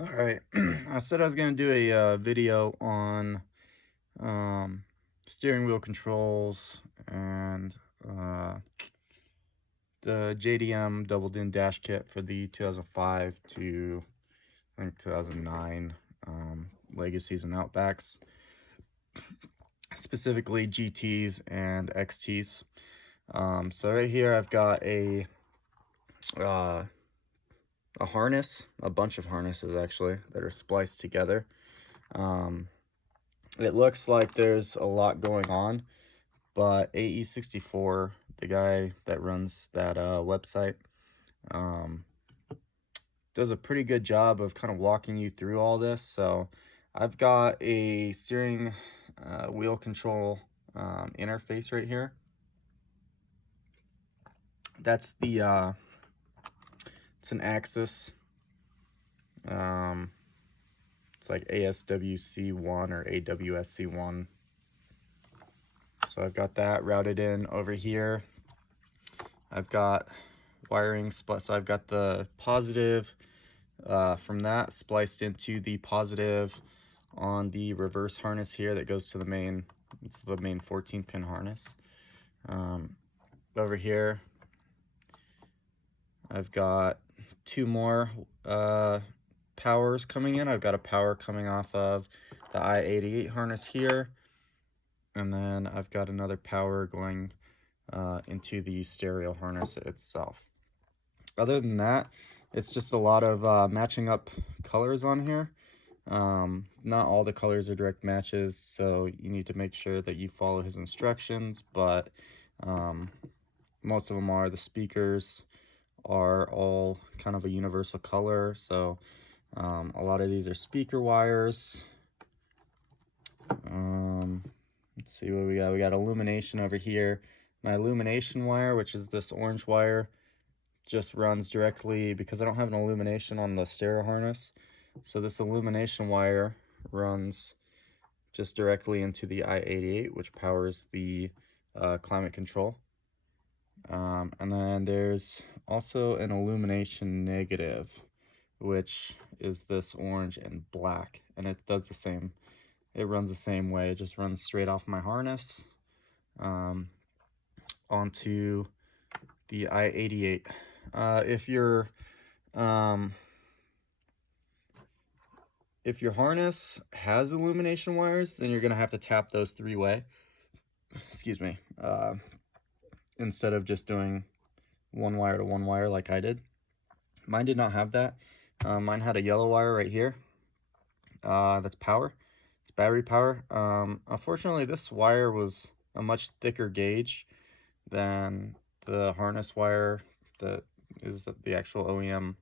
All right, I said I was going to do a video on um, steering wheel controls and the JDM double din dash kit for the 2005 to I think 2009 Legacies and Outbacks, specifically GTs and XTs. So right here I've got uh, a harness, a bunch of harnesses actually that are spliced together. It looks like there's a lot going on, but AE64, the guy that runs that website, um, does a pretty good job of kind of walking you through all this. So I've got a steering wheel control interface right here. That's the it's an axxess. It's like ASWC1 or AWSC1. So I've got that routed in over here. I've got wiring split, so I've got the positive from that spliced into the positive on the reverse harness here that goes to the main. It's the main 14-pin harness. Over here I've got two more powers coming in. I've got a power coming off of the I-88 harness here, and then I've got another power going into the stereo harness itself. Other than that, it's just a lot of matching up colors on here. Not all the colors are direct matches, so you need to make sure that you follow his instructions, but most of them are. The speakers are all kind of a universal color, so a lot of these are speaker wires. Let's see what we got. We got illumination over here. My illumination wire, which is this orange wire, just runs directly, because I don't have an illumination on the stereo harness, so this illumination wire runs just directly into the I-88, which powers the climate control. And then there's also an illumination negative, which is this orange and black, and it does the same. It runs the same way. It just runs straight off my harness onto the I-88. If your harness has illumination wires, then you're gonna have to tap those three-way. Excuse me. Instead of just doing one wire to one wire like I did. Mine did not have that. Mine had a yellow wire right here. That's power. It's battery power. Unfortunately, this wire was a much thicker gauge than the harness wire that is the actual OEM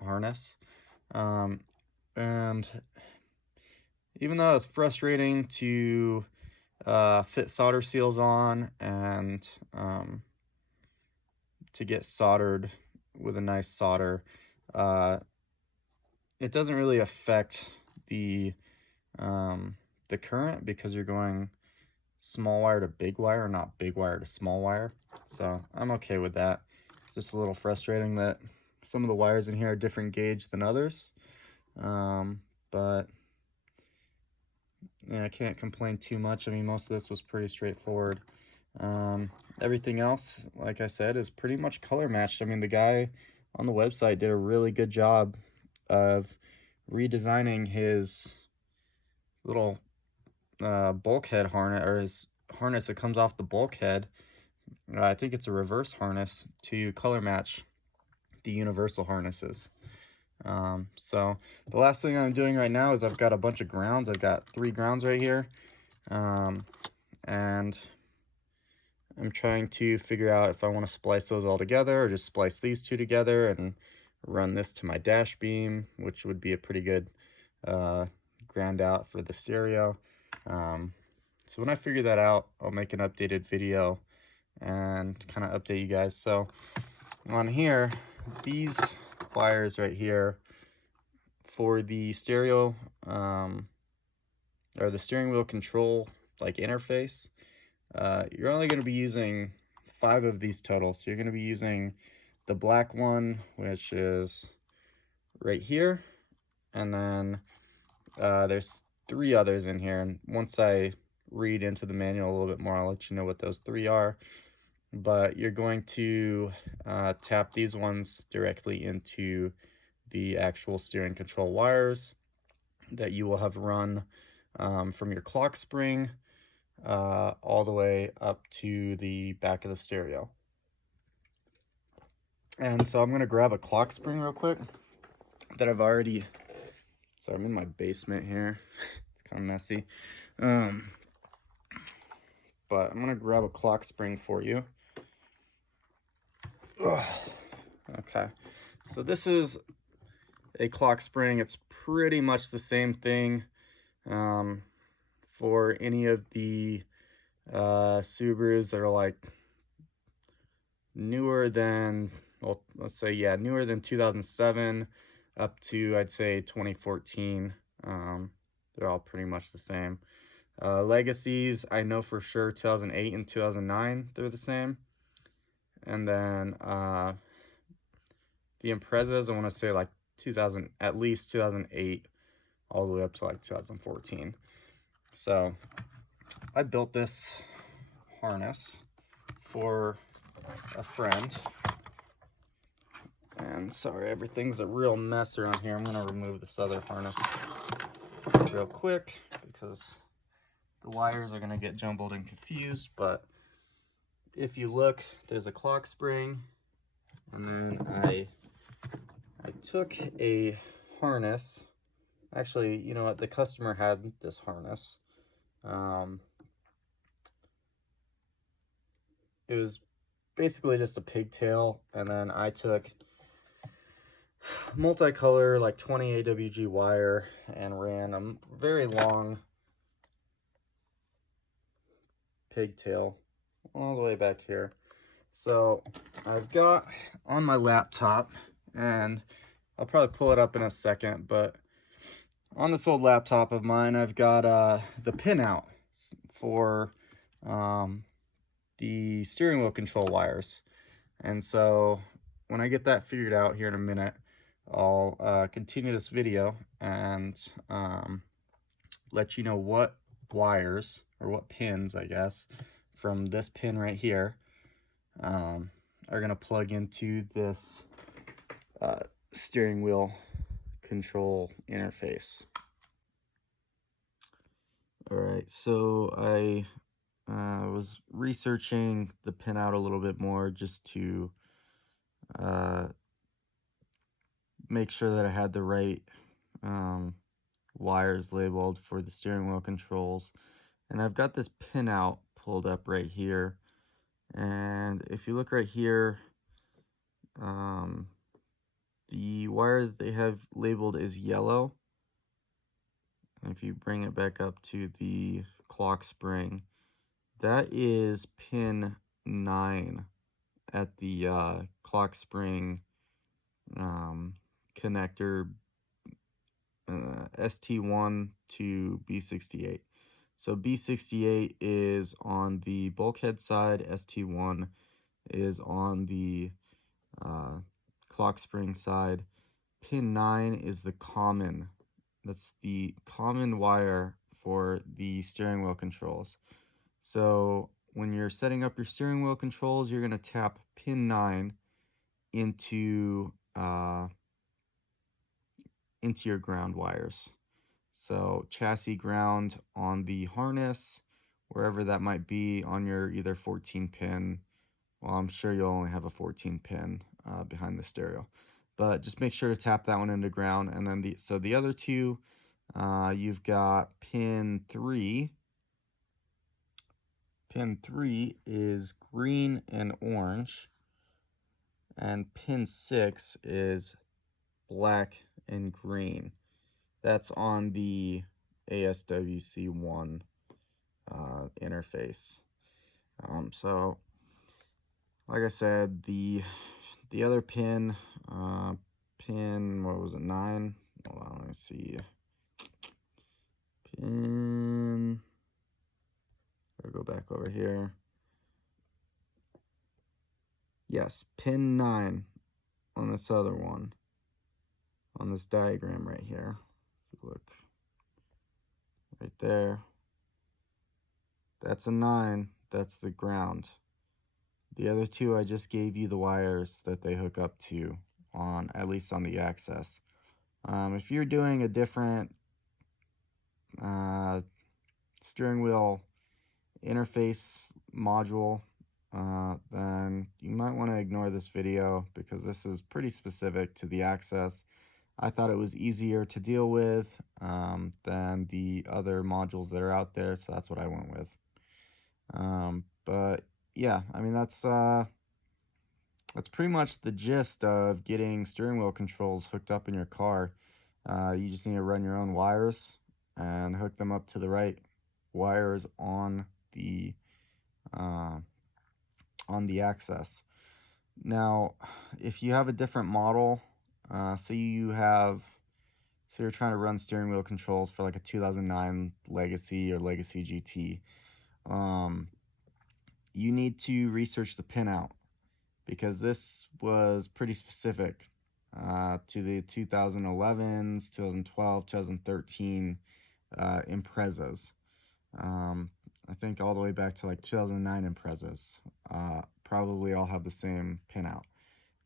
harness. And even though it's frustrating to fit solder seals on and to get soldered with a nice solder, it doesn't really affect the current, because you're going small wire to big wire, not big wire to small wire. So I'm okay with that. It's just a little frustrating that some of the wires in here are different gauge than others, but yeah, I can't complain too much. I mean, most of this was pretty straightforward. Everything else, like I said, is pretty much color matched. I mean, the guy on the website did a really good job of redesigning his little bulkhead harness, or his harness that comes off the bulkhead. I think it's a reverse harness to color match the universal harnesses. So the last thing I'm doing right now is I've got a bunch of grounds. I've got 3 grounds right here, and I'm trying to figure out if I want to splice those all together or just splice these two together and run this to my dash beam, which would be a pretty good ground out for the stereo. So when I figure that out, I'll make an updated video and kind of update you guys. So on here, these wires right here for the stereo or the steering wheel control like interface, you're only going to be using 5 of these total. So you're going to be using the black one, which is right here, and then there's 3 others in here, and once I read into the manual a little bit more, I'll let you know what those 3 are. But you're going to tap these ones directly into the actual steering control wires that you will have run from your clock spring all the way up to the back of the stereo. And so I'm going to grab a clock spring real quick that I've already, so I'm in my basement here, it's kind of messy, but I'm going to grab a clock spring for you. Ugh. Okay, so this is a clock spring. It's pretty much the same thing for any of the Subarus that are like newer than, well, let's say, yeah, newer than 2007 up to, I'd say, 2014. They're all pretty much the same. Legacies, I know for sure 2008 and 2009, they're the same. And then the Imprezas, I want to say like 2000, at least 2008, all the way up to like 2014. So I built this harness for a friend. And sorry, everything's a real mess around here. I'm gonna remove this other harness real quick because the wires are gonna get jumbled and confused. But if you look, there's a clock spring, and then I took a harness. Actually, you know what? The customer had this harness. It was basically just a pigtail, and then I took multicolor like 20 AWG wire and ran a very long pigtail all the way back here. So I've got on my laptop, and I'll probably pull it up in a second, but on this old laptop of mine, I've got the pinout for the steering wheel control wires. And so when I get that figured out here in a minute, I'll continue this video and let you know what wires, or what pins, I guess, from this pin right here are going to plug into this steering wheel control interface. All right, so I was researching the pinout a little bit more just to make sure that I had the right wires labeled for the steering wheel controls. And I've got this pinout pulled up right here. And if you look right here, the wire that they have labeled is yellow. And if you bring it back up to the clock spring, that is pin 9 at the clock spring connector ST1 to B68. So B68 is on the bulkhead side, ST1 is on the clock spring side. Pin 9 is the common. That's the common wire for the steering wheel controls. So when you're setting up your steering wheel controls, you're going to tap pin 9 into your ground wires. So chassis ground on the harness, wherever that might be on your either 14 pin. Well, I'm sure you'll only have a 14 pin behind the stereo, but just make sure to tap that one into ground. And then the other two, you've got pin 3. Pin 3 is green and orange, and pin 6 is black and green. That's on the ASWC1 interface. So, like I said, the other pin, what was it, 9? Hold on, let me see. Pin, I'll go back over here. Yes, pin 9 on this other one. on this diagram right here. If you look right there, that's a 9, that's the ground. The other two, I just gave you the wires that they hook up to, on at least on the axxess. If you're doing a different steering wheel interface module, then you might want to ignore this video, because this is pretty specific to the axxess. I thought it was easier to deal with than the other modules that are out there, so that's what I went with. But yeah, I mean, that's pretty much the gist of getting steering wheel controls hooked up in your car. You just need to run your own wires and hook them up to the right wires on the axxess. Now, if you have a different model, say you're trying to run steering wheel controls for like a 2009 Legacy or Legacy GT, you need to research the pinout, because this was pretty specific to the 2011s, 2012, 2013 imprezas. I think all the way back to like 2009 imprezas. Probably all have the same pinout.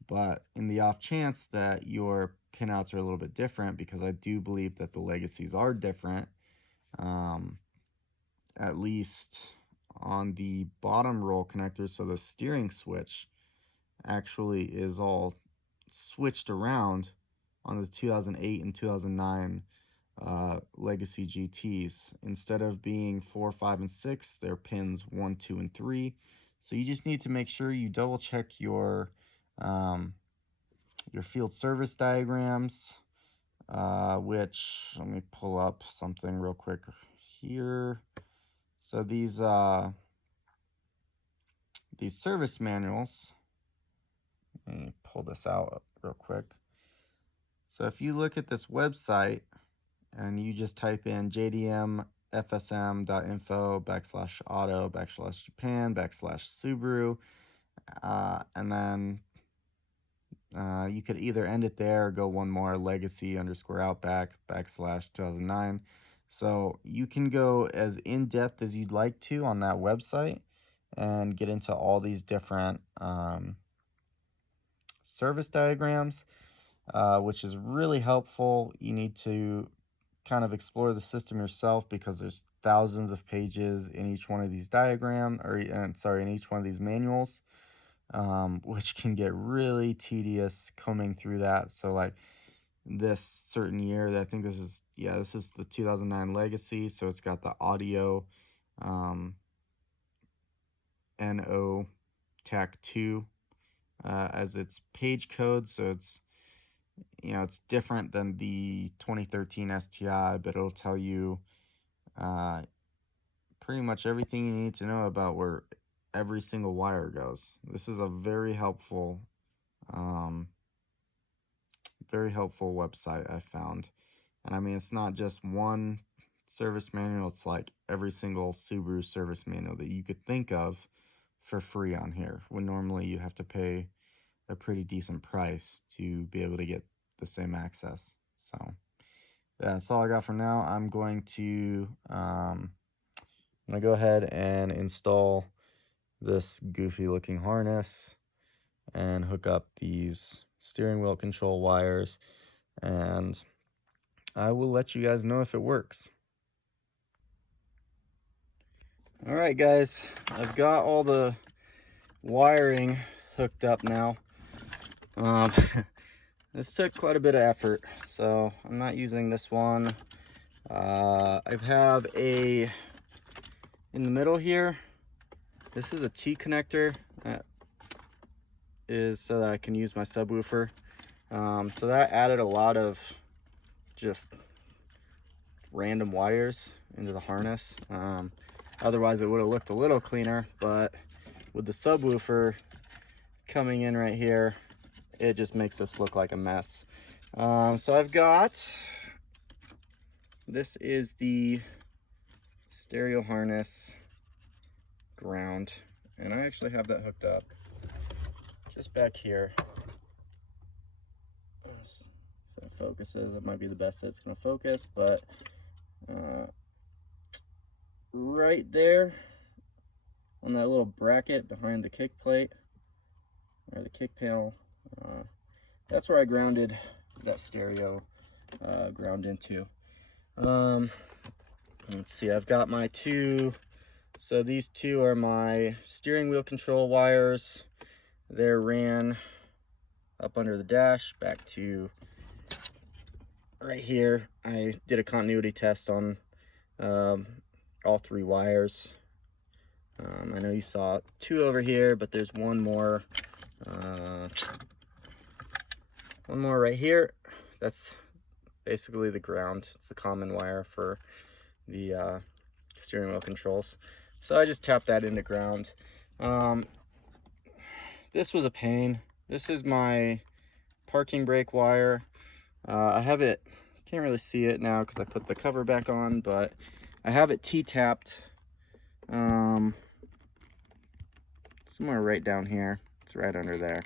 But in the off chance that your pinouts are a little bit different, because I do believe that the Legacies are different, at least on the bottom roll connector, so the steering switch actually is all switched around on the 2008 and 2009 Legacy GTs. Instead of being 4, 5, and 6, they're pins 1, 2, and 3. So you just need to make sure you double check your field service diagrams, which, let me pull up something real quick here. So these service manuals, let me pull this out real quick. So if you look at this website and you just type in jdmfsm.info/auto/Japan/Subaru, and then you could either end it there or go one more, legacy_outback/2009. So you can go as in-depth as you'd like to on that website and get into all these different service diagrams, which is really helpful. You need to kind of explore the system yourself, because there's thousands of pages in each one of these in each one of these manuals, which can get really tedious combing through that. So like this certain year, I think this is the 2009 Legacy, so it's got the audio NO TAC 2 as its page code, so it's it's different than the 2013 STI, but it'll tell you pretty much everything you need to know about where every single wire goes. This is a very helpful website I found. And I mean, it's not just one service manual, it's like every single Subaru service manual that you could think of for free on here, when normally you have to pay a pretty decent price to be able to get the same access. So yeah, that's all I got for now. I'm going to go ahead and install this goofy looking harness and hook up these steering wheel control wires, and I will let you guys know if it works. Alright guys, I've got all the wiring hooked up now. This took quite a bit of effort, so I'm not using this one. I have in the middle here, this is a T connector that is so that I can use my subwoofer. So that added a lot of just random wires into the harness. Otherwise it would have looked a little cleaner, but with the subwoofer coming in right here, it just makes this look like a mess. So I've got, this is the stereo harness ground, and I actually have that hooked up just back here. So So it focuses. It might be the best that it's going to focus, but right there on that little bracket behind the kick plate or the kick panel, that's where I grounded that stereo ground into. Let's see, I've got my two, so these two are my steering wheel control wires. They're ran up under the dash back to right here. I did a continuity test on all three wires. I know you saw two over here, but there's one more right here. That's basically the ground. It's the common wire for the steering wheel controls. So I just tapped that into ground. This was a pain. This is my parking brake wire. I have it, can't really see it now because I put the cover back on, but I have it T-tapped somewhere right down here. It's right under there.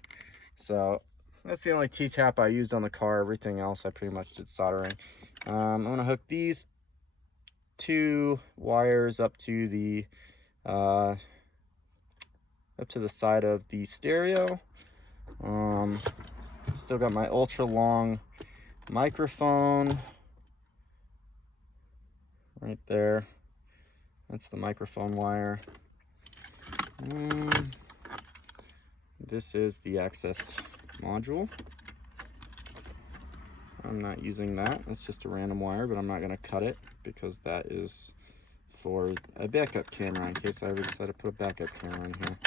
So that's the only T-tap I used on the car. Everything else I pretty much did soldering. I'm gonna hook these two wires up to the side of the stereo. Still got my ultra long microphone right there. That's the microphone wire. This is the axxess module. I'm not using that. It's just a random wire, but I'm not going to cut it because that is for a backup camera in case I ever decide to put a backup camera in here.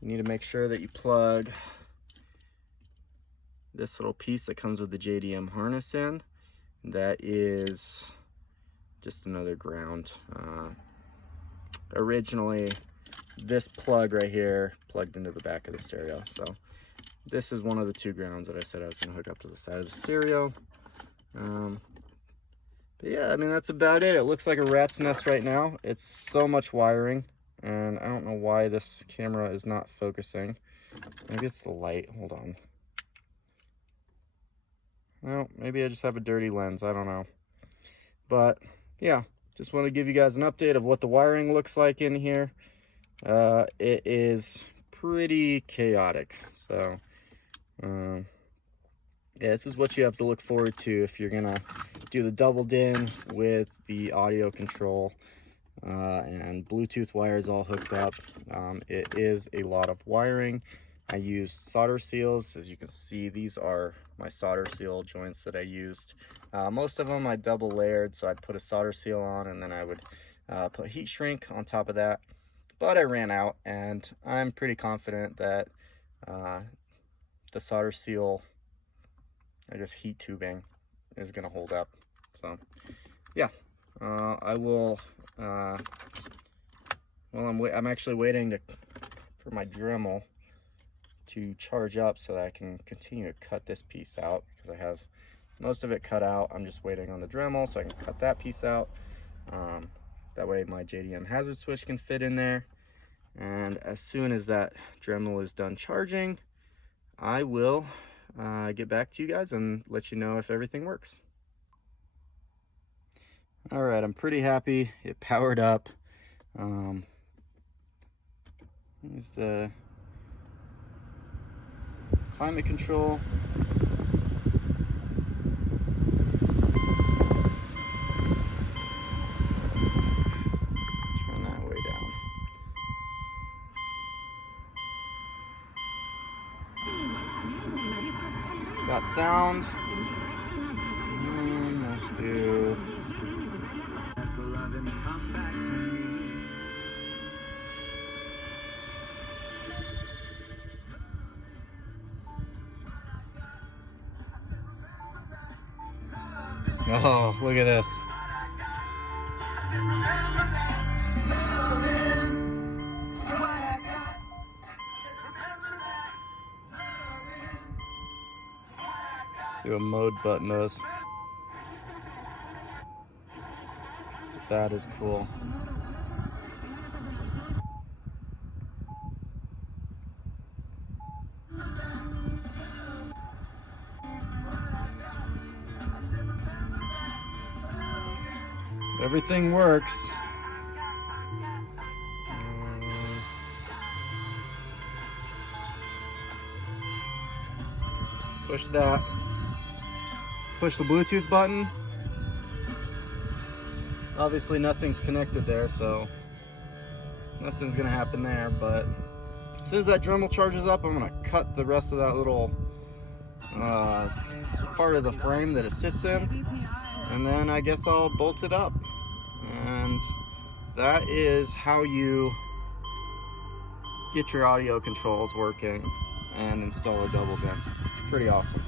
You need to make sure that you plug this little piece that comes with the JDM harness in. That is just another ground. Originally, this plug right here plugged into the back of the stereo. So this is one of the two grounds that I said I was going to hook up to the side of the stereo. But yeah, I mean, that's about it. It looks like a rat's nest right now. It's so much wiring, and I don't know why this camera is not focusing. Maybe it's the light. Hold on. Well, maybe I just have a dirty lens. I don't know. But yeah, just want to give you guys an update of what the wiring looks like in here. It is pretty chaotic. So yeah, this is what you have to look forward to if you're gonna do the double DIN with the audio control and Bluetooth wires all hooked up. It is a lot of wiring. I used solder seals. As you can see, these are my solder seal joints that I used. Most of them I double layered, so I'd put a solder seal on and then I would put heat shrink on top of that. But I ran out, and I'm pretty confident that the solder seal, I guess heat tubing, is gonna hold up. So yeah, I will. Well, I'm actually waiting for my Dremel to charge up so that I can continue to cut this piece out, because I have most of it cut out. I'm just waiting on the Dremel so I can cut that piece out. That way my JDM hazard switch can fit in there. And as soon as that Dremel is done charging, I will get back to you guys and let you know if everything works. All right, I'm pretty happy. It powered up. Here's the climate control. Turn that way down. Got sound. Let's do. Oh, look at this. See what mode button does. That is cool. everything works. Push that. Push the Bluetooth button. Obviously nothing's connected there, so nothing's gonna happen there, but as soon as that Dremel charges up, I'm gonna cut the rest of that little part of the frame that it sits in, and then I guess I'll bolt it up. And that is how you get your audio controls working and install a double bin. It's pretty awesome.